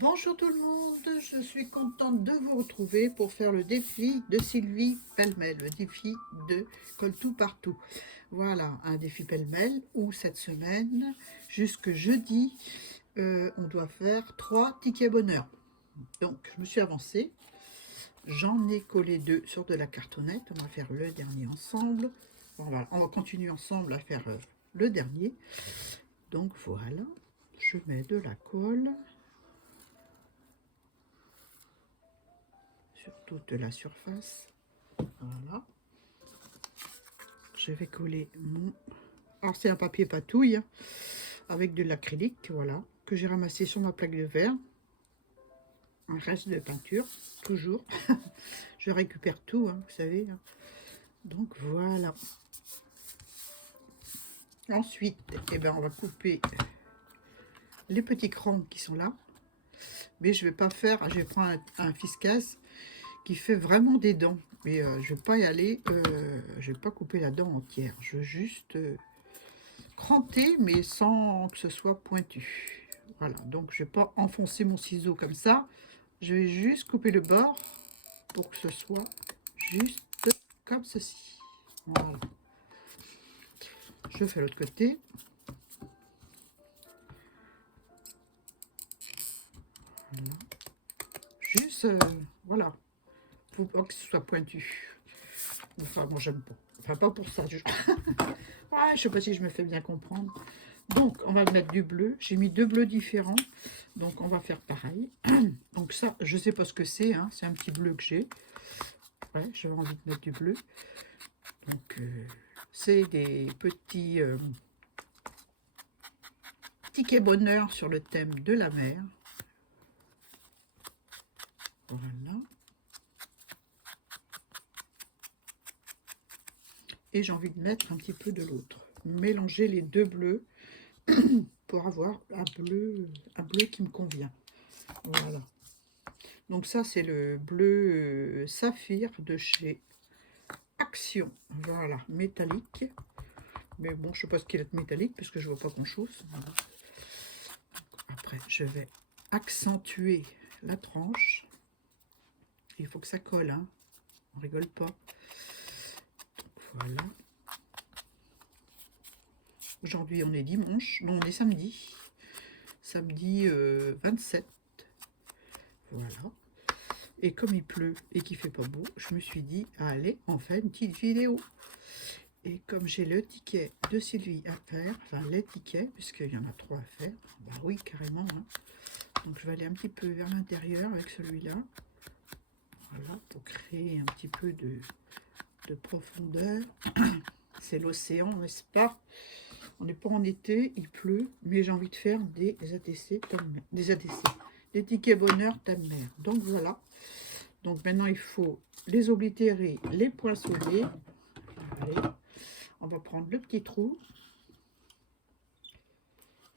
Bonjour tout le monde, je suis contente de vous retrouver pour faire le défi de Sylvie Pellemel, le défi de Colle tout partout. Voilà, un défi pêle-mêle où cette semaine, jusque jeudi, on doit faire 3 tickets bonheur. Donc, je me suis avancée, j'en ai collé 2 sur de la cartonnette, on va faire le dernier ensemble. Bon, voilà, on va continuer ensemble à faire le dernier. Donc voilà, je mets de la colle sur toute la surface. Voilà. Je vais coller mon... Alors c'est un papier patouille avec de l'acrylique, voilà, que j'ai ramassé sur ma plaque de verre. Un reste de peinture, toujours. Je récupère tout, hein, vous savez. Donc voilà. Ensuite, eh ben, on va couper les petits crans qui sont là. Mais je vais pas faire, je vais prendre un fiscasse qui fait vraiment des dents. Mais je vais pas y aller, je vais pas couper la dent entière. Je veux juste cranter, mais sans que ce soit pointu. Voilà, donc je vais pas enfoncer mon ciseau comme ça. Je vais juste couper le bord pour que ce soit juste comme ceci. Voilà. Je fais l'autre côté. Voilà. Juste, voilà, pour pas que ce soit pointu. Enfin, moi j'aime pas. Enfin, pas pour ça. Je sais pas si je me fais bien comprendre. Donc, on va mettre du bleu. J'ai mis 2 bleus différents. Donc, on va faire pareil. Donc ça, je sais pas ce que c'est. Hein. C'est un petit bleu que j'ai. Ouais, j'avais envie de mettre du bleu. Donc, c'est des petits tickets bonheur sur le thème de la mer. Voilà. Et j'ai envie de mettre un petit peu de l'autre. Mélanger les 2 bleus pour avoir un bleu qui me convient. Voilà. Donc ça, c'est le bleu saphir de chez Action. Voilà, métallique. Mais bon, je sais pas ce qu'il est métallique puisque je vois pas grand-chose. Voilà. Après, je vais accentuer la tranche. Il faut que ça colle, hein. On rigole pas. Voilà. Aujourd'hui, on est dimanche. Non, on est samedi. Samedi 27. Voilà. Et comme il pleut et qu'il fait pas beau, je me suis dit, allez, on fait une petite vidéo. Et comme j'ai le ticket de Sylvie à faire, enfin les tickets, puisqu'il y en a 3 à faire, bah oui, carrément. Hein. Donc je vais aller un petit peu vers l'intérieur avec celui-là. Voilà, pour créer un petit peu de profondeur. C'est l'océan, n'est-ce pas? On n'est pas en été, il pleut, mais j'ai envie de faire des ATC, des ATC, des tickets bonheur thème mer. Donc voilà. Donc maintenant, il faut les oblitérer, les poinçonner. Allez, on va prendre le petit trou.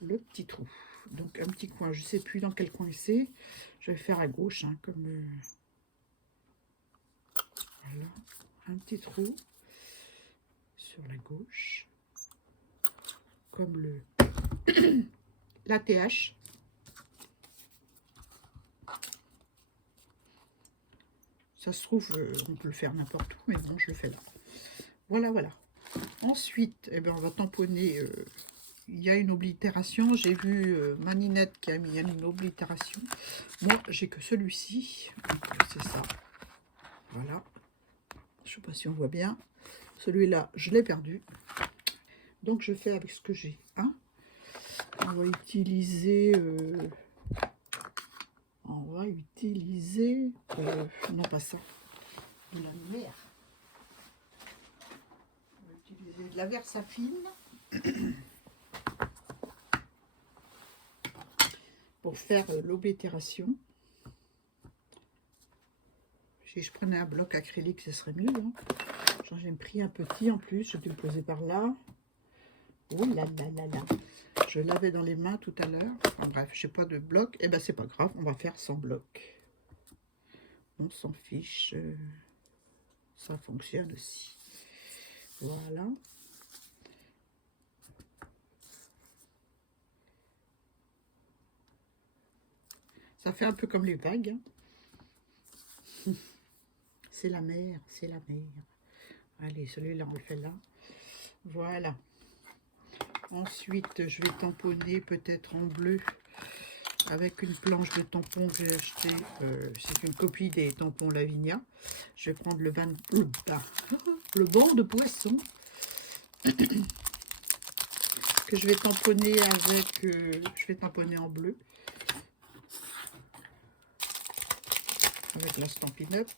Le petit trou. Donc un petit coin, je ne sais plus dans quel coin c'est. Je vais faire à gauche, hein, comme... voilà, un petit trou sur la gauche. Comme le la TH. Ça se trouve, on peut le faire n'importe où, mais bon, je le fais là. Voilà, voilà. Ensuite, eh ben, on va tamponner. Il y a une oblitération. J'ai vu Maninette qui a mis une oblitération. Moi, j'ai que celui-ci. C'est ça. Voilà. Je ne sais pas si on voit bien. Celui-là, je l'ai perdu. Donc, je fais avec ce que j'ai. Hein. On va utiliser... non, pas ça. De la mer. On va utiliser de la Versafine. Pour faire l'oblitération. Si je prenais un bloc acrylique, ce serait mieux. Hein. J'ai pris un petit en plus. Je vais le poser par là. Oh là là là là. Je l'avais dans les mains tout à l'heure. Enfin, bref, je n'ai pas de bloc. Eh ben c'est pas grave, on va faire sans bloc. On s'en fiche. Ça fonctionne aussi. Voilà. Ça fait un peu comme les vagues. Hein. C'est la mer, c'est la mer. Allez, celui-là, on le fait là. Voilà. Ensuite, je vais tamponner peut-être en bleu avec une planche de tampons que j'ai acheté. C'est une copie des tampons Lavinia. Je vais prendre le banc de poisson que je vais tamponner avec. Je vais tamponner en bleu avec la Stampin' Up.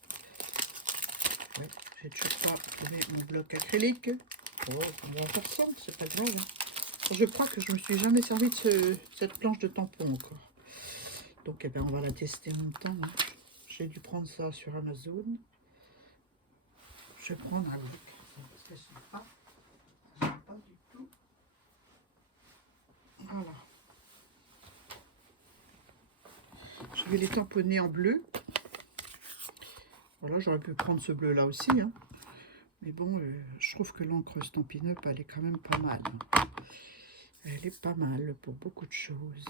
Ouais, j'ai toujours pas trouvé mon bloc acrylique. Oh, on va faire ça, c'est pas grave. Hein. Je crois que je me suis jamais servi de cette planche de tampon encore. Donc, eh ben, on va la tester en même temps. Hein. J'ai dû prendre ça sur Amazon. Je vais prendre avec. Parce qu'elles sont pas du tout. Voilà. Je vais les tamponner en bleu. Voilà, j'aurais pu prendre ce bleu là aussi. Hein. Mais bon, je trouve que l'encre Stampin' Up, elle est quand même pas mal. Elle est pas mal pour beaucoup de choses.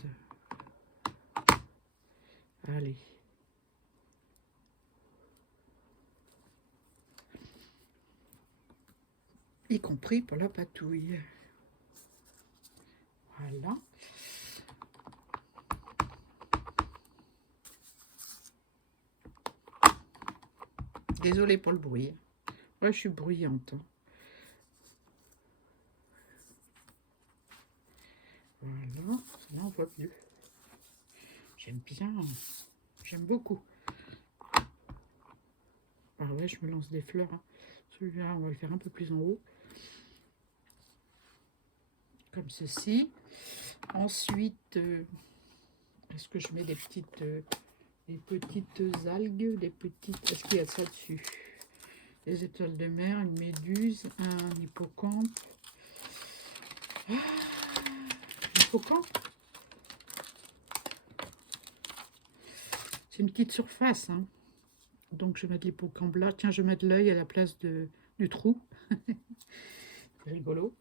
Allez. Y compris pour la patouille. Voilà. Désolée pour le bruit. Ouais, je suis bruyante. Voilà. Là, on voit mieux. J'aime bien. J'aime beaucoup. Ah ouais, je me lance des fleurs. Hein. Celui-là, on va le faire un peu plus en haut. Comme ceci. Ensuite, est-ce que je mets des petites algues, des petites... Est-ce qu'il y a de ça dessus? Des étoiles de mer, une méduse, un hippocampe. Ah, hippocampe. C'est une petite surface. Hein. Donc, je vais mettre l'hippocampe là. Tiens, je vais mettre l'œil à la place du trou. C'est rigolo.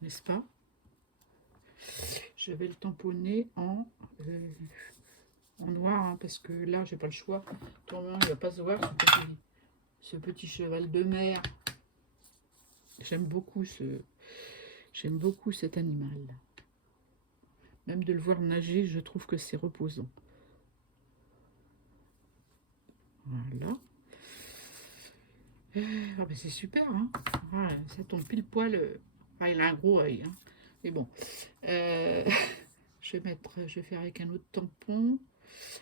N'est-ce pas? Je vais le tamponner en noir, hein, parce que là, j'ai pas le choix. Autrement, il ne va pas se voir ce petit cheval de mer. J'aime beaucoup cet animal. Même de le voir nager, je trouve que c'est reposant. Voilà. Ah ben c'est super, hein. Ah, ça tombe pile poil. Ah, il a un gros œil. Hein. Mais bon. Je vais faire avec un autre tampon.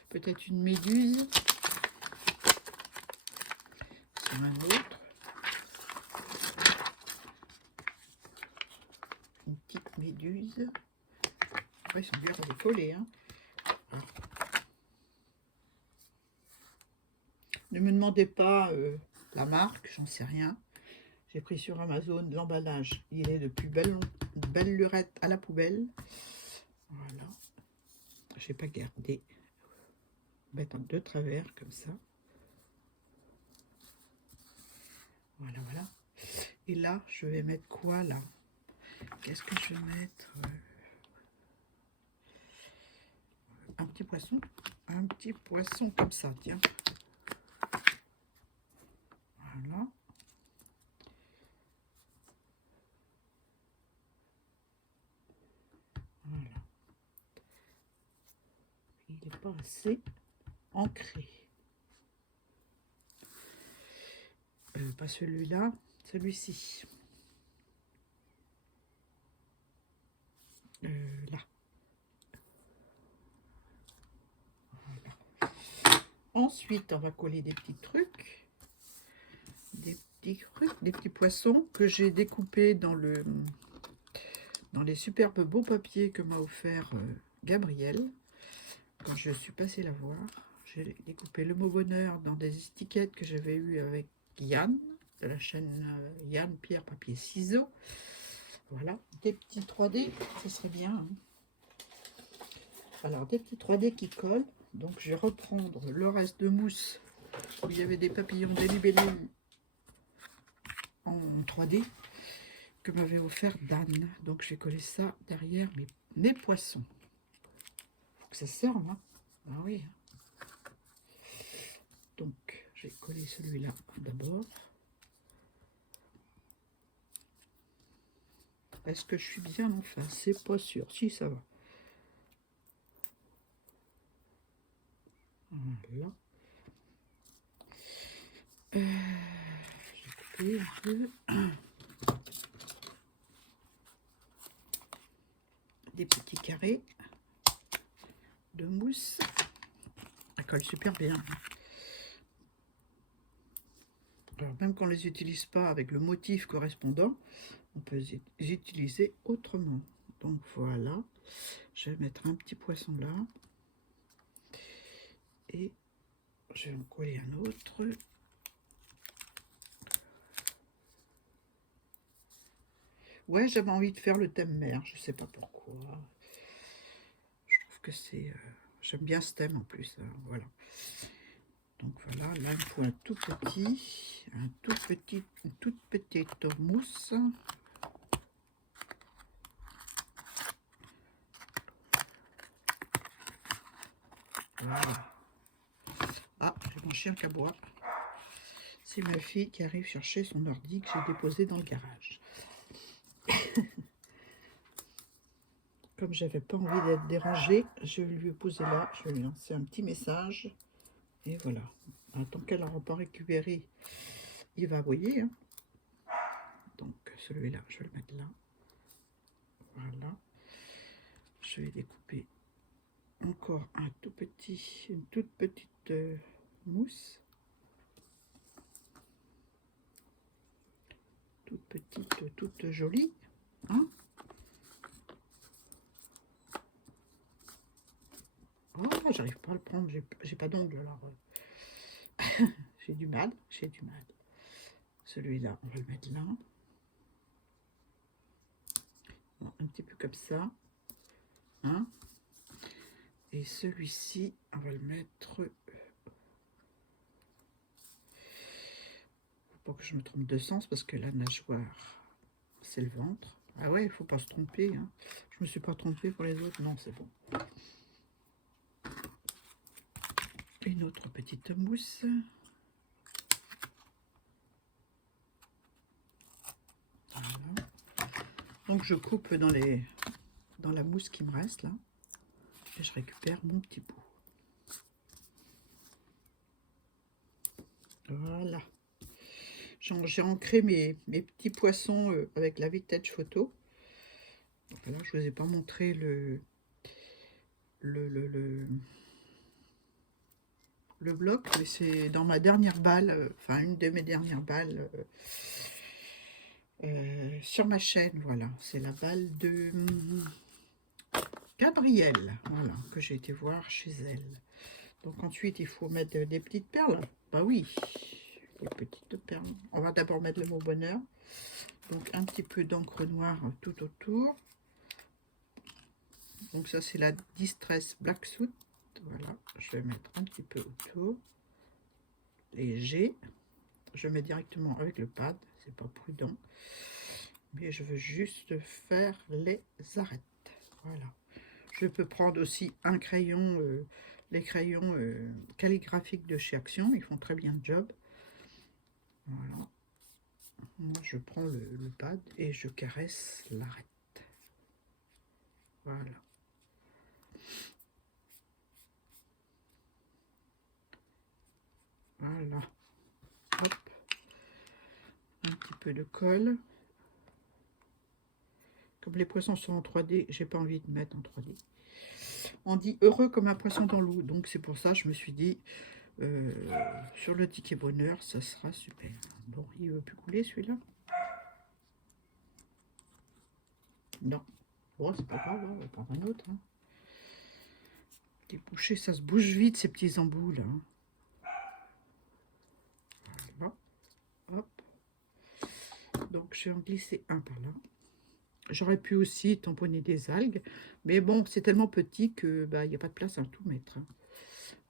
Peut-être une méduse. Sur un autre. Une petite méduse. Après, ils sont bien recollés. Hein. Ah. Ne me demandez pas la marque, j'en sais rien. J'ai pris sur Amazon l'emballage. Il est de plus belle lurette à la poubelle. Voilà. Je n'ai pas gardé. Mettre de travers comme ça. Voilà, voilà. Et là, je vais mettre quoi là? Qu'est-ce que je vais mettre? Un petit poisson. Un petit poisson comme ça, tiens. Voilà. Voilà. Il n'est pas assez ancré. Pas celui-là, celui-ci. Là. Voilà. Ensuite, on va coller des petits trucs. Des petits poissons que j'ai découpés dans les superbes beaux papiers que m'a offert Gabriel. Quand je suis passée la voir, j'ai découpé le mot bonheur dans des étiquettes que j'avais eues avec Yann, de la chaîne Yann Pierre Papier Ciseaux. Voilà, des petits 3D, ce serait bien. Hein. Alors, des petits 3D qui collent. Donc, je vais reprendre le reste de mousse où il y avait des papillons délibellés en 3D que m'avait offert Dan. Donc, je vais coller ça derrière mes poissons. faut que ça serve, hein. Ah oui. Donc, je vais coller celui-là d'abord. Est-ce que je suis bien en face? C'est pas sûr. Si, ça va. Voilà. Je vais couper un peu. Des petits carrés de mousse. Ça colle super bien. Alors, même quand on ne les utilise pas avec le motif correspondant, on peut les utiliser autrement. Donc voilà, je vais mettre un petit poisson là. Et je vais en coller un autre. Ouais, j'avais envie de faire le thème mer, je sais pas pourquoi. Je trouve que c'est... j'aime bien ce thème en plus, voilà. Donc voilà, là il faut un tout petit, une toute petite mousse. Voilà. Ah, j'ai mon chien qui aboie. C'est ma fille qui arrive chercher son ordi que j'ai déposé dans le garage. Comme j'avais pas envie d'être dérangée, je lui ai posé là, je vais lui lancer un petit message. Et voilà. Tant qu'elle n'aura pas récupéré, il va aboyer. Hein. Donc celui-là, je vais le mettre là. Voilà. Je vais découper encore un tout petit, une toute petite mousse. Toute petite, toute jolie. Hein. Oh, j'arrive pas à le prendre, j'ai pas d'ongle alors. J'ai du mal, j'ai du mal. Celui-là, on va le mettre là. Bon, un petit peu comme ça. Hein. Et celui-ci, on va le mettre... Faut pas que je me trompe de sens parce que la nageoire, c'est le ventre. Ah ouais, il faut pas se tromper. Hein. Je me suis pas trompée pour les autres. Non, c'est bon. Une autre petite mousse. Voilà. Donc je coupe dans la mousse qui me reste là. Et je récupère mon petit bout. Voilà. J'ai ancré mes petits poissons avec la vintage photo. Donc là, je ne vous ai pas montré le bloc, mais c'est dans ma dernière balle, enfin une de mes dernières balles sur ma chaîne. Voilà, c'est la balle de Gabrielle, voilà, que j'ai été voir chez elle. Donc ensuite, il faut mettre des petites perles. Bah oui, des petites perles. On va d'abord mettre le mot bonheur. Donc un petit peu d'encre noire tout autour. Donc ça c'est la Distress Black Suit. Voilà, je vais mettre un petit peu autour. Léger. Je mets directement avec le pad, c'est pas prudent. Mais je veux juste faire les arêtes. Voilà. Je peux prendre aussi un crayon, les crayons calligraphiques de chez Action, ils font très bien le job. Voilà. Moi je prends le pad et je caresse l'arête. Voilà. Voilà. Hop. Un petit peu de colle. Comme les poissons sont en 3D, j'ai pas envie de mettre en 3D. On dit heureux comme un poisson dans l'eau. Donc c'est pour ça je me suis dit sur le ticket bonheur, ça sera super. Bon, il veut plus couler celui-là. Non. Bon, c'est pas grave, on va prendre un autre. Hein. Les bouchées, ça se bouge vite ces petits embouts là. Voilà. Hop. Donc je vais en glisser un par là. J'aurais pu aussi tamponner des algues, mais bon, c'est tellement petit que bah, il n'y a pas de place à tout mettre. Hein.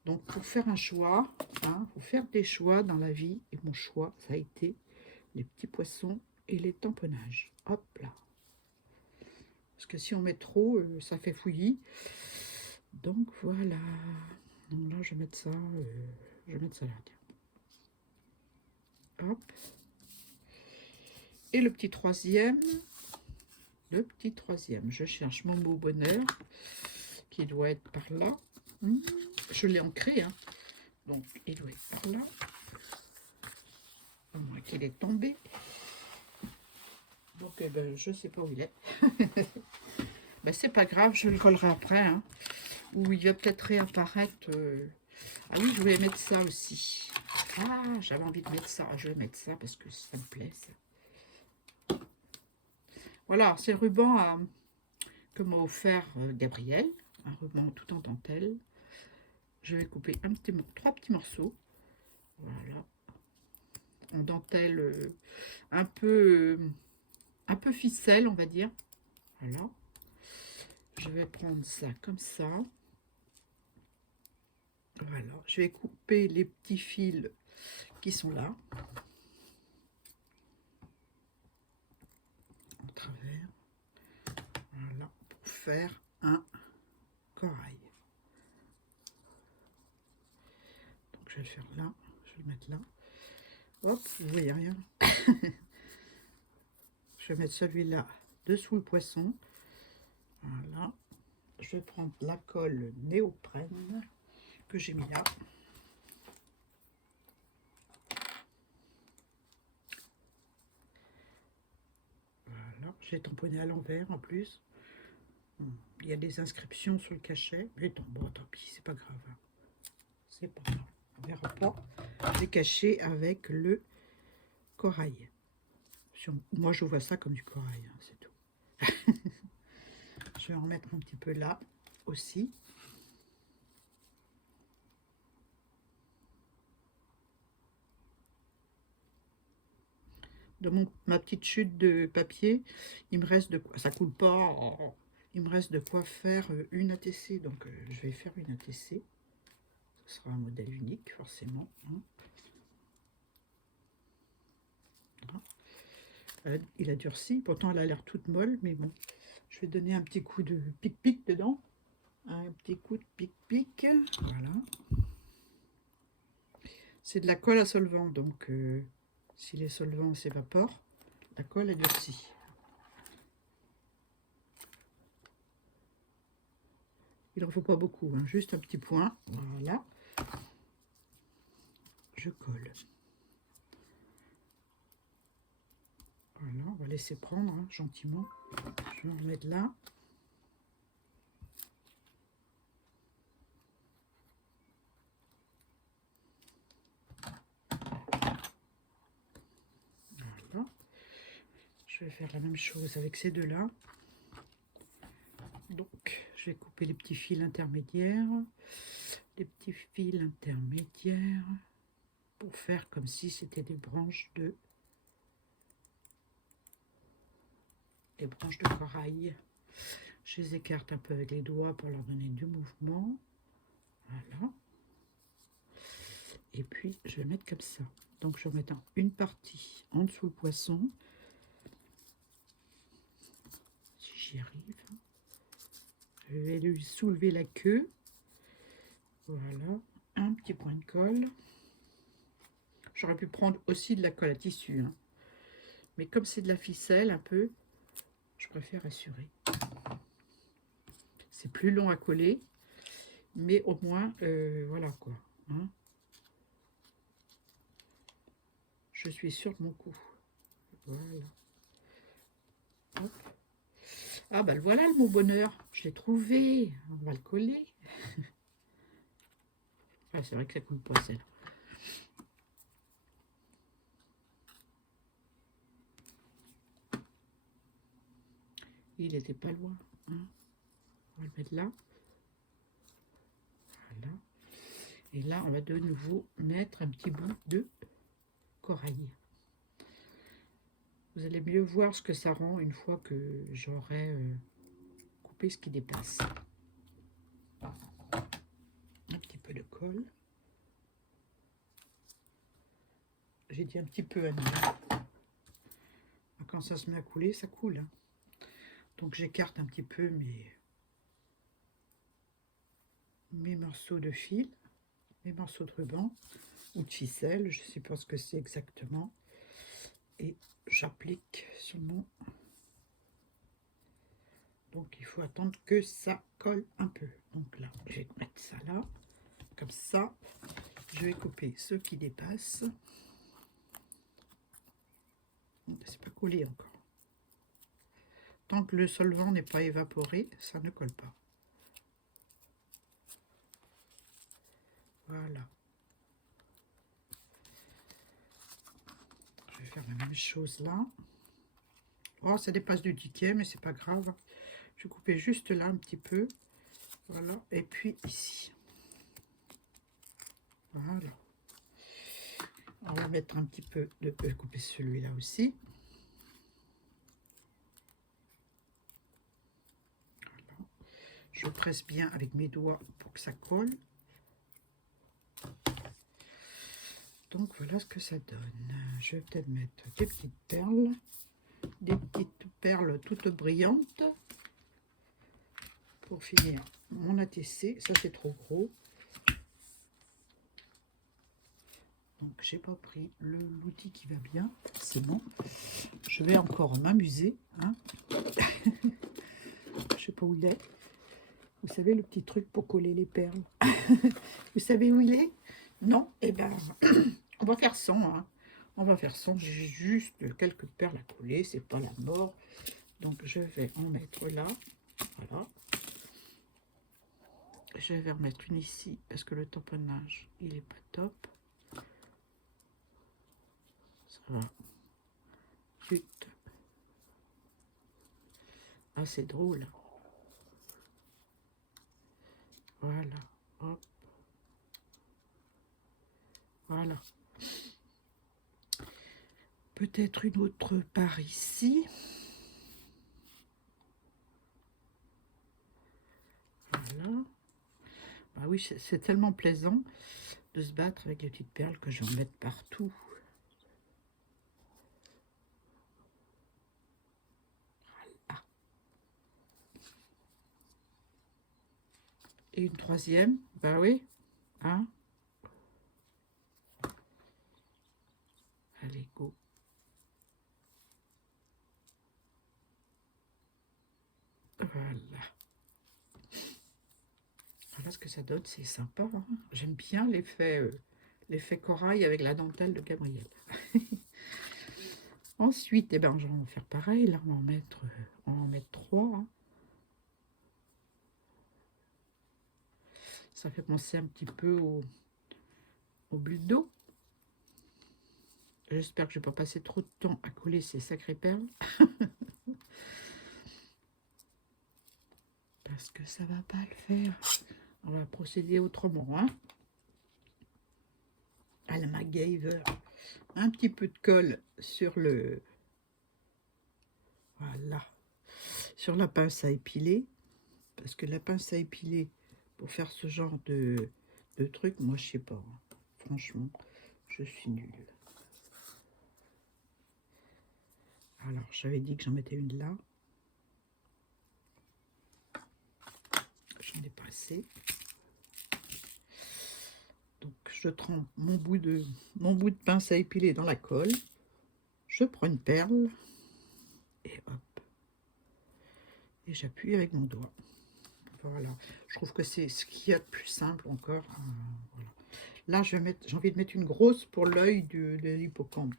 Donc pour faire un choix, hein, faut faire des choix dans la vie. Et mon choix, ça a été les petits poissons et les tamponnages. Hop là. Parce que si on met trop, ça fait fouillis. Donc voilà. Donc là, je vais mettre ça, là. Tiens. Hop. Et le petit troisième. Je cherche mon beau bonheur qui doit être par là. Je l'ai ancré, hein. Donc il doit être par là. À moins qu'il est tombé. Donc eh ben, je sais pas où il est. Ben, c'est pas grave, je le collerai après. Hein. Ou il va peut-être réapparaître. Ah oui, je voulais mettre ça aussi. Ah, j'avais envie de mettre ça. Je vais mettre ça parce que ça me plaît. Ça. Voilà, c'est le ruban que m'a offert Gabriel. Un ruban tout en dentelle. Je vais couper trois petits morceaux. Voilà. En dentelle un peu ficelle, on va dire. Voilà. Je vais prendre ça comme ça. Voilà. Je vais couper les petits fils qui sont là. En travers. Voilà. Pour faire un corail. Donc je vais le faire là. Je vais le mettre là. Hop, vous voyez rien. Je vais mettre celui-là dessous le poisson. Voilà. Je vais prendre la colle néoprène que j'ai mis là. Voilà. J'ai tamponné à l'envers en plus. Il y a des inscriptions sur le cachet. Mais bon, tant pis, c'est pas grave. C'est pas grave. On verra pas. J'ai caché avec le corail. Moi, je vois ça comme du corail, hein, c'est tout. Je vais en mettre un petit peu là aussi. Dans ma petite chute de papier, il me reste de quoi, ça coule pas, il me reste de quoi faire une ATC, donc je vais faire une ATC. Ce sera un modèle unique, forcément. Hein. Voilà. Il a durci, pourtant elle a l'air toute molle, mais bon. Je vais donner un petit coup de pic-pic dedans. Un petit coup de pic-pic. Voilà. C'est de la colle à solvant, donc si les solvants s'évaporent, la colle est durcie. Il n'en faut pas beaucoup, hein, juste un petit point. Voilà. Je colle. Voilà, on va laisser prendre hein, gentiment. Je vais en remettre là. Voilà. Je vais faire la même chose avec ces deux-là. Donc, je vais couper les petits fils intermédiaires. Les petits fils intermédiaires pour faire comme si c'était des branches de corail. Je les écarte un peu avec les doigts pour leur donner du mouvement. Voilà. Et puis, je vais mettre comme ça. Donc, je vais mettre une partie en dessous le poisson. Si j'y arrive. Je vais lui soulever la queue. Voilà. Un petit point de colle. J'aurais pu prendre aussi de la colle à tissu. Hein. Mais comme c'est de la ficelle un peu, je préfère assurer. C'est plus long à coller. Mais au moins, voilà quoi. Hein. Je suis sûre de mon coup. Voilà. Hop. Ah bah voilà le mot bonheur. Je l'ai trouvé. On va le coller. Ah, c'est vrai que ça coule pas celle. Il était pas loin. Hein. On va le mettre là. Voilà. Et là, on va de nouveau mettre un petit bout de corail. Vous allez mieux voir ce que ça rend une fois que j'aurai coupé ce qui dépasse. Un petit peu de colle. J'ai dit un petit peu à nous. Quand ça se met à couler, ça coule. Hein. Donc j'écarte un petit peu, mais mes morceaux de fil, mes morceaux de ruban ou de ficelle, je ne sais pas ce que c'est exactement, et j'applique sur mon. Donc il faut attendre que ça colle un peu. Donc là, je vais mettre ça là, comme ça. Je vais couper ceux qui dépassent. C'est pas collé encore. Tant que le solvant n'est pas évaporé, ça ne colle pas. Voilà. Je vais faire la même chose là. Oh, ça dépasse du ticket, mais c'est pas grave. Je vais couper juste là un petit peu. Voilà. Et puis ici. Voilà. On va mettre un petit peu de... couper celui-là aussi. Voilà. Je presse bien avec mes doigts pour que ça colle. Donc voilà ce que ça donne. Je vais peut-être mettre des petites perles toutes brillantes pour finir mon ATC. Ça c'est trop gros. Donc j'ai pas pris l'outil qui va bien. C'est bon. Je vais encore m'amuser. Hein. Je sais pas où il est. Vous savez le petit truc pour coller les perles. Vous savez où il est? Non? Eh ben, on va faire sans. Hein. On va faire sans. J'ai juste quelques perles à coller. C'est pas la mort. Donc, je vais en mettre là. Voilà. Je vais en mettre une ici parce que le tamponnage, il est pas top. Ça va. Zut. Ah, c'est drôle. Voilà. Hop. Voilà. Peut-être une autre part ici. Voilà. Ah oui, c'est tellement plaisant de se battre avec les petites perles que je vais en mettre partout. Voilà. Et une troisième, bah oui. Hein? Allez, go. Voilà. Voilà ce que ça donne, c'est sympa. Hein. J'aime bien l'effet corail avec la dentelle de Gabriel. Ensuite, eh ben, je vais en faire pareil. Là, on va en mettre 3. Hein. Ça fait penser un petit peu au bulles d'eau. J'espère que je ne vais pas passer trop de temps à coller ces sacrées perles. Parce que ça va pas le faire. On va procéder autrement. Hein. À la MacGyver. Un petit peu de colle sur le... Voilà. Sur la pince à épiler. Parce que la pince à épiler, pour faire ce genre de truc, moi, je sais pas. Hein. Franchement, je suis nulle. Alors, j'avais dit que j'en mettais une là. J'en ai pas assez. Donc, je trempe mon bout de pince à épiler dans la colle. Je prends une perle. Et hop. Et j'appuie avec mon doigt. Voilà. Je trouve que c'est ce qu'il y a de plus simple encore. Voilà. Là, j'ai envie de mettre une grosse pour l'œil de l'hippocampe.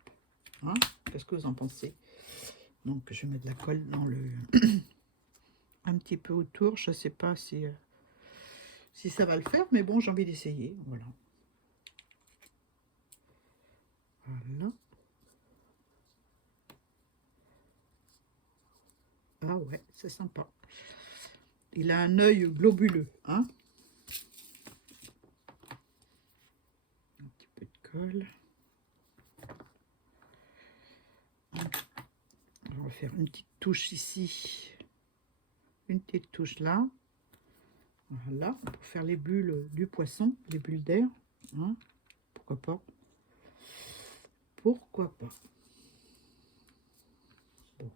Hein? Qu'est-ce que vous en pensez? Donc, je mets de la colle dans le... un petit peu autour. Je ne sais pas si ça va le faire, mais bon, j'ai envie d'essayer. Voilà. Voilà. Ah ouais, c'est sympa. Il a un œil globuleux. Hein? Un petit peu de colle. On va faire une petite touche ici. Une petite touche là. Voilà, pour faire les bulles du poisson, les bulles d'air. Hein, pourquoi pas? Pourquoi pas? Bon.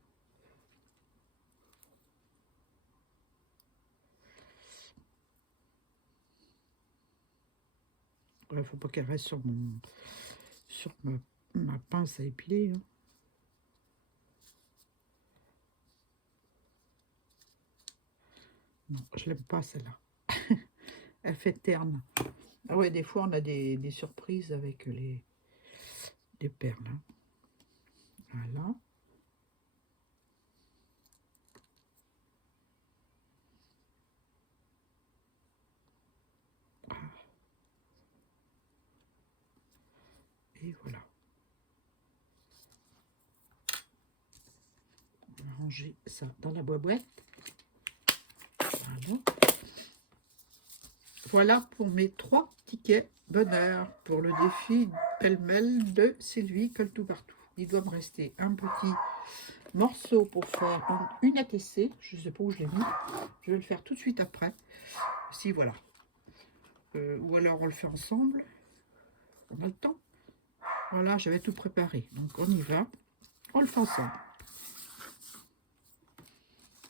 Il faut pas qu'elle reste sur ma pince à épiler. Hein. Non, je l'aime pas celle-là. Elle fait terne. Ah ouais, des fois on a des surprises avec les perles. Hein. Voilà. Et voilà. On va ranger ça dans la boîte. Voilà. Voilà pour mes 3 tickets bonheur pour le défi pêle-mêle de Sylvie Colle tout partout. Il doit me rester un petit morceau pour faire une ATC. Je ne sais pas où je l'ai mis. Je vais le faire tout de suite après. Si, voilà. Ou alors on le fait ensemble. On a le temps. Voilà, j'avais tout préparé. Donc on y va. On le fait ensemble.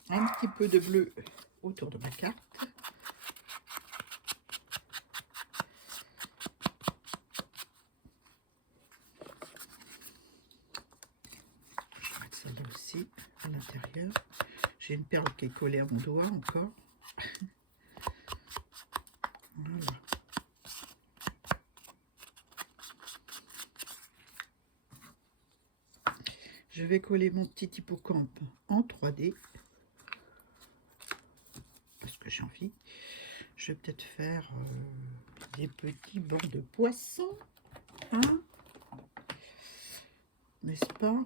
Un petit peu de bleu autour de ma carte. Je vais mettre ça là aussi, à l'intérieur. J'ai une perle qui est collée à mon doigt encore. Voilà. Je vais coller mon petit hippocampe en 3D. Parce que j'ai envie. Je vais peut-être faire des petits bancs de poissons. Hein, n'est-ce pas?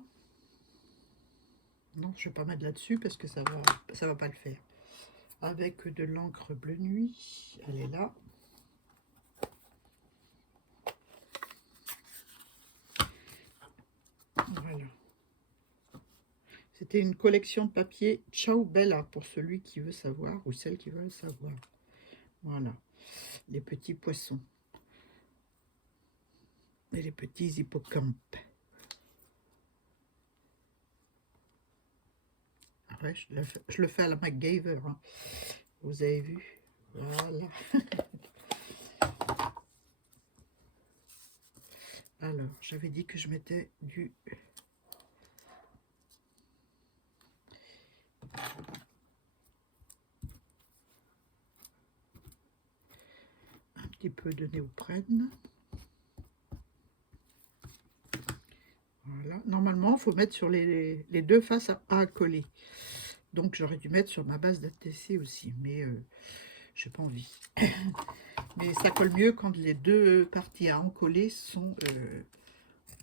Non, je ne vais pas mettre là-dessus parce que ça va pas le faire. Avec de l'encre bleu nuit. Elle est là. Voilà. C'était une collection de papier Ciao Bella pour celui qui veut savoir ou celle qui veut savoir. Voilà. Les petits poissons. Et les petits hippocampes. Ouais, je le fais à la MacGyver. Hein. Vous avez vu? Voilà. Alors, j'avais dit que je mettais du... un petit peu de néoprène. Voilà. Normalement, il faut mettre sur les deux faces à coller. Donc, j'aurais dû mettre sur ma base d'ATC aussi, mais j'ai pas envie. Mais ça colle mieux quand les deux parties à encoller ont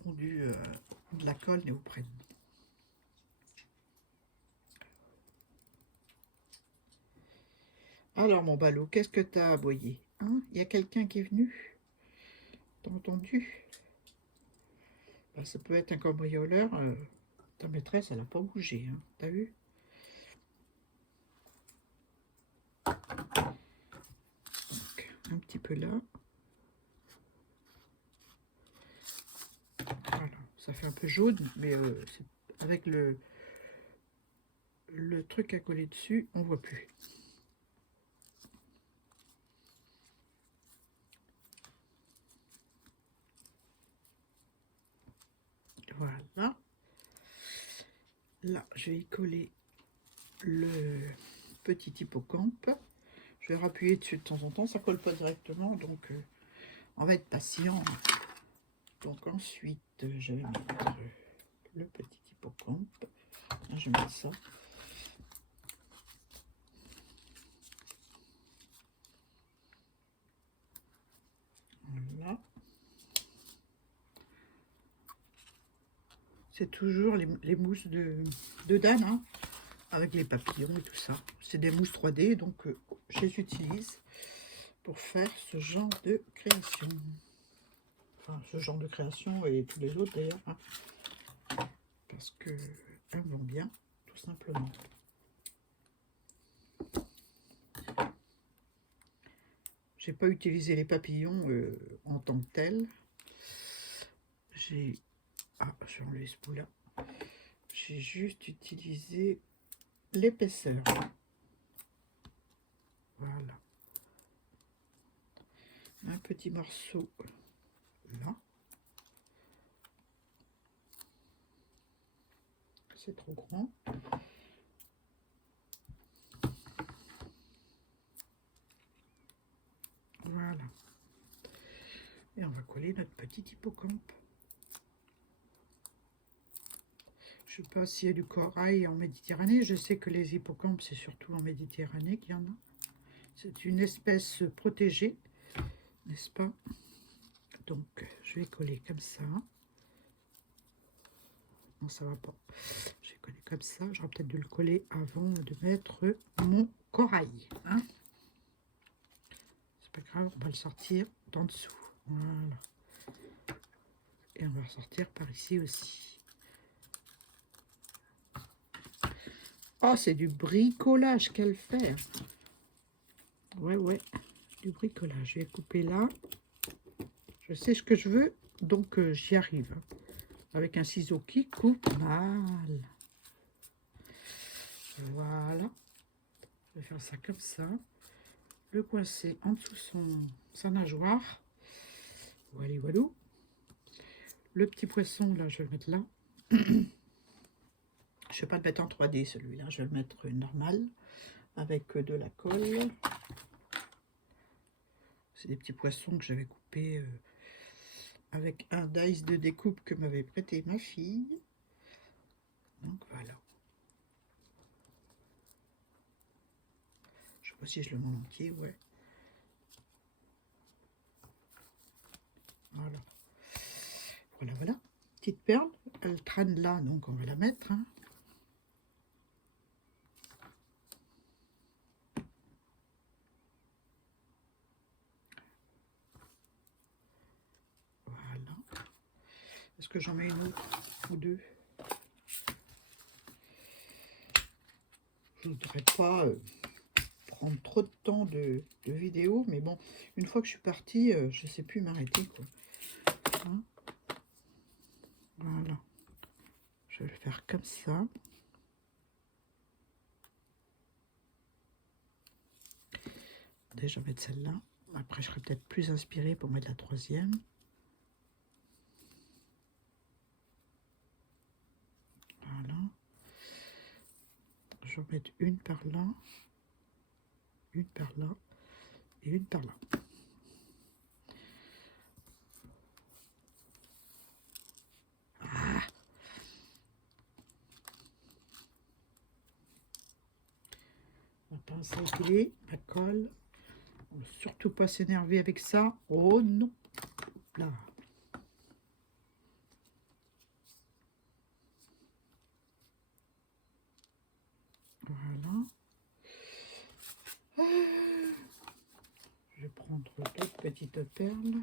de la colle néoprène. Alors, mon ballot, qu'est-ce que tu as aboyé? Hein? Il y a quelqu'un qui est venu? T'as entendu? Ben, ça peut être un cambrioleur. Ta maîtresse, elle n'a pas bougé. Hein? T'as vu? Donc, un petit peu là. Voilà, ça fait un peu jaune, mais avec le truc à coller dessus, on voit plus. Voilà. Là, je vais y coller le petit hippocampe. Je vais rappuyer dessus de temps en temps, ça colle pas directement, donc on va être patient. Donc ensuite, je vais mettre le petit hippocampe. Là, je mets ça. Voilà. C'est toujours les mousses de Dan, hein, avec les papillons et tout ça. C'est des mousses 3D, donc je les utilise pour faire ce genre de création. Enfin, ce genre de création et tous les autres d'ailleurs. Hein, parce que elles vont bien, tout simplement. J'ai pas utilisé les papillons en tant que tels. J'ai... Ah, je vais enlever ce bout là. J'ai juste utilisé l'épaisseur. Voilà. un petit morceau là. C'est trop grand. Voilà. Et on va coller notre petit hippocampe. Je ne sais pas s'il y a du corail en Méditerranée. Je sais que les hippocampes, c'est surtout en Méditerranée qu'il y en a. C'est une espèce protégée, n'est-ce pas? Donc, je vais coller comme ça. Non, ça va pas. Je vais coller comme ça. J'aurais peut-être dû le coller avant de mettre mon corail. Hein, c'est pas grave, on va le sortir d'en dessous. Voilà. Et on va ressortir par ici aussi. Oh, c'est du bricolage qu'elle fait. Ouais, du bricolage. Je vais couper là. Je sais ce que je veux, donc j'y arrive. Avec un ciseau qui coupe mal. Voilà. Je vais faire ça comme ça. Le coincer en dessous sa nageoire. Voilà, voilà. Le petit poisson, là, je vais le mettre là. Je ne vais pas le mettre en 3D, celui-là. Je vais le mettre normal, avec de la colle. C'est des petits poissons que j'avais coupés avec un dice de découpe que m'avait prêté ma fille. Donc, voilà. Je sais pas si je le mets en entier, ouais. Voilà. Voilà. Petite perle, elle traîne là, donc on va la mettre. Hein. Voilà. Est-ce que j'en mets une autre ou deux? Je ne voudrais pas prendre trop de temps de vidéo, mais bon, une fois que je suis partie, je ne sais plus m'arrêter, quoi. Hein, voilà. Je vais le faire comme ça. Déjà mettre celle-là. Après, je serai peut-être plus inspirée pour mettre la troisième. Voilà. Je vais mettre une par là, une par là et une par là. Ah, ma pince à épiler, ma colle. On ne surtout pas s'énerver avec ça. Oh non. Là. Voilà. Je vais prendre d'autres petites perles.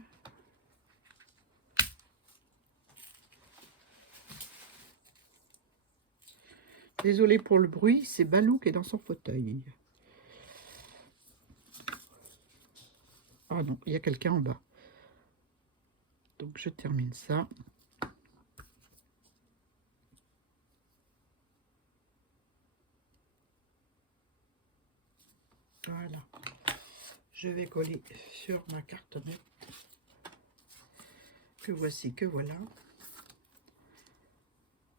Désolée pour le bruit, c'est Balou qui est dans son fauteuil. Ah non, il y a quelqu'un en bas. Donc je termine ça. Voilà. Je vais coller sur ma cartonnette. Que voici, que voilà.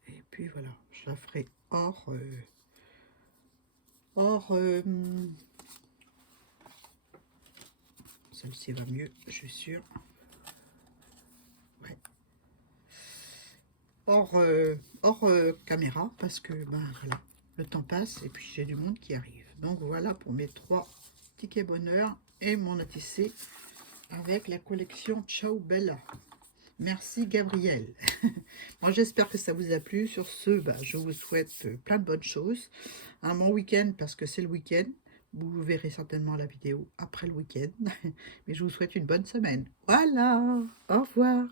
Et puis voilà, je la ferai hors... celle-ci va mieux, je suis sûre. Ouais. Hors caméra, parce que ben voilà, le temps passe et puis j'ai du monde qui arrive. Donc voilà pour mes 3 tickets bonheur et mon ATC avec la collection Ciao Bella. Merci Gabriel. Moi j'espère que ça vous a plu. Sur ce, bah, je vous souhaite plein de bonnes choses. Un bon week-end parce que c'est le week-end. Vous verrez certainement la vidéo après le week-end. Mais je vous souhaite une bonne semaine. Voilà, au revoir.